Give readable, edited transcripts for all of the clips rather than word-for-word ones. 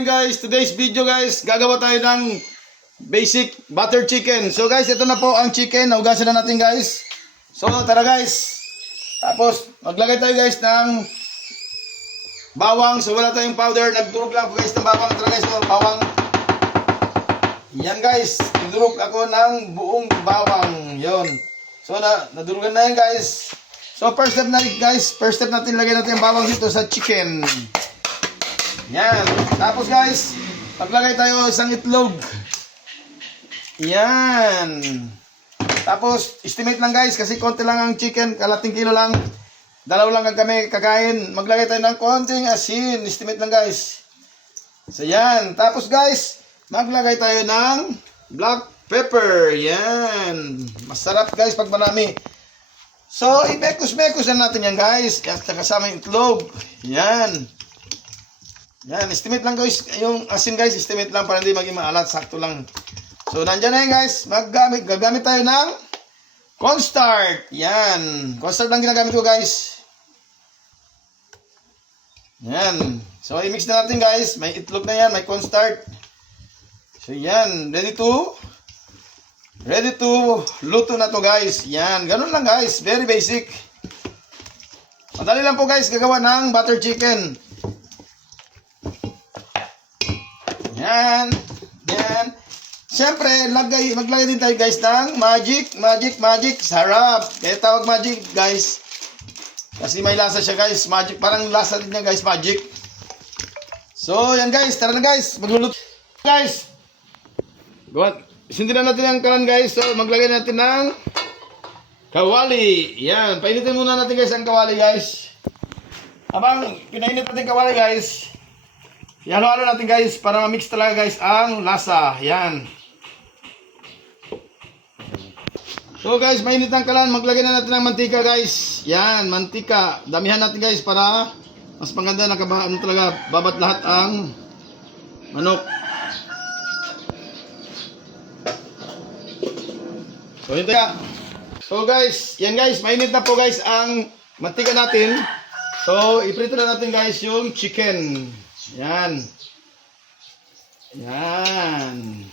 Guys, today's video guys, gagawa tayo ng basic butter chicken. So guys, ito na po ang chicken. Naugasan na natin guys. So tara guys. Tapos maglagay tayo guys ng bawang. So wala tayong powder. Nagdurog lang po guys ng bawang. Tara guys, so, bawang. Yan guys, nagdurog ako ng buong bawang. Yon. So nadurugan na yan guys. So first step natin guys, lagay natin ang bawang dito sa chicken. Yan. Tapos guys, maglagay tayo isang itlog. Yan. Tapos, estimate lang guys, kasi konti lang ang chicken, kalating kilo lang. Dalaw lang kami kakain. Maglagay tayo ng konting asin. Estimate lang guys. So yan. Tapos guys, maglagay tayo ng black pepper. Yan. Masarap guys pag marami. So, imekos-mekos na natin yan guys. Kasama yung itlog. Yan. Yan, estimate lang guys. Yung asin guys, estimate lang para hindi maging maalat. Sakto lang. So, nandyan na yun guys. Gagamit tayo ng cornstarch. Yan. Cornstarch lang ginagamit ko guys. Yan. So, i-mix na natin guys. May itlog na yan. May cornstarch. So, yan. Ready to luto na to guys. Yan. Ganun lang guys. Very basic. Madali lang po guys gagawa ng butter chicken. Yan. Yan. Siyempre, maglagay din tayo guys ng magic. Sarap. Kaya tawag magic guys. Kasi may lasa siya guys. Magic. Parang lasa din niya guys. Magic. So, yan guys. Tara na guys. Magluluto. Guys. Sundin na natin ang kalan guys. So, maglagay natin ng kawali. Yan. Painitin muna natin guys ang kawali guys. Habang pinainit natin kawali guys, ihalo-halo natin guys para ma-mix talaga guys ang lasa. Yan. So guys, mainit ang kalan. Maglagay na natin ng mantika guys. Yan, mantika. Damihan natin guys para mas maganda talaga babat lahat ang manok. So ito ya. So guys, yan guys, mainit na po guys ang mantika natin. So iprito na natin guys yung chicken. Yan. Yan.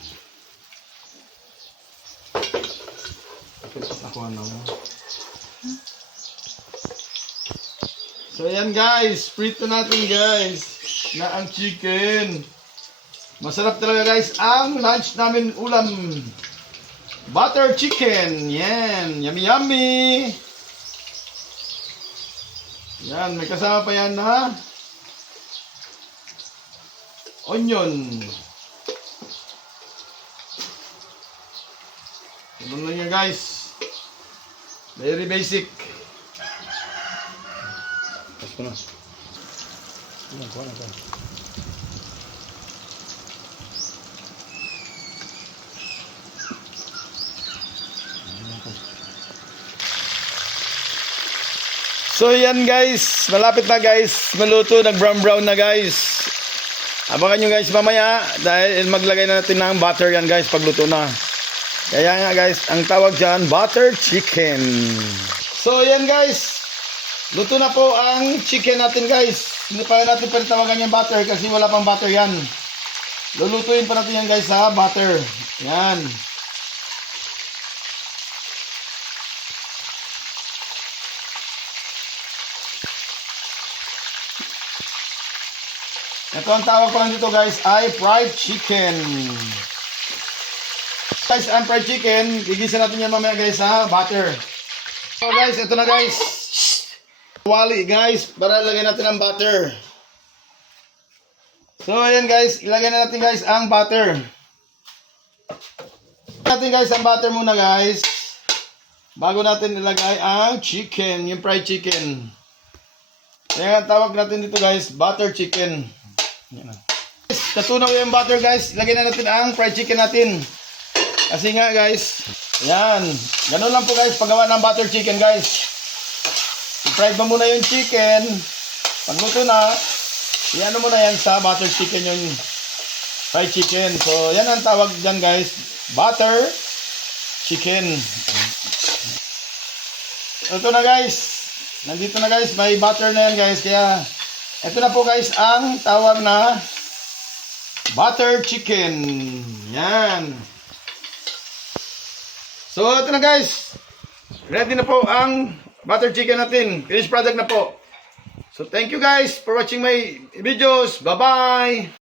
So yan guys, prito natin guys na ang chicken. Masarap talaga guys ang lunch namin ulam. Butter chicken. Yan, yummy yummy. Yan, may kasama pa yan na onion. Ganun lang yan guys. Very basic. Pasko na. Kuha na. So yan guys. Malapit na guys. Maluto. Nag-brown na guys. Abangan nyo guys mamaya dahil maglagay na natin ng butter yan guys pagluto na. Kaya nga guys, ang tawag dyan, butter chicken. So yan guys, luto na po ang chicken natin guys. Hindi pa natin tawagan yung butter kasi wala pang butter yan. Lulutuin pa natin yan guys sa butter. Yan. Ito ang tawag ko lang dito guys ay fried chicken. Guys, ang fried chicken, gigisa natin yan mamaya guys sa butter. So guys, ito na guys. Wali guys, para ilagay natin ang butter. So ayan guys, ilagay na natin guys ang butter. Natin guys ang butter muna guys. Bago natin ilagay ang chicken, yung fried chicken. Kaya tawag natin dito guys, butter chicken. Yan. Natunaw yung butter guys, ilagay na natin ang fried chicken natin. Kasi nga guys, yan. Ganun lang po guys, paggawa ng butter chicken guys. I-fried mo muna yung chicken. Pag luto na, i-ano mo na yan sa butter chicken yung fried chicken. So, yan ang tawag dyan guys, butter chicken. Ito na guys. Nandito na guys, may butter na yan guys. Kaya, ito na po guys ang tawag na butter chicken. Yan. So, ito na guys. Ready na po ang butter chicken natin. Finished product na po. So, thank you guys for watching my videos. Bye-bye!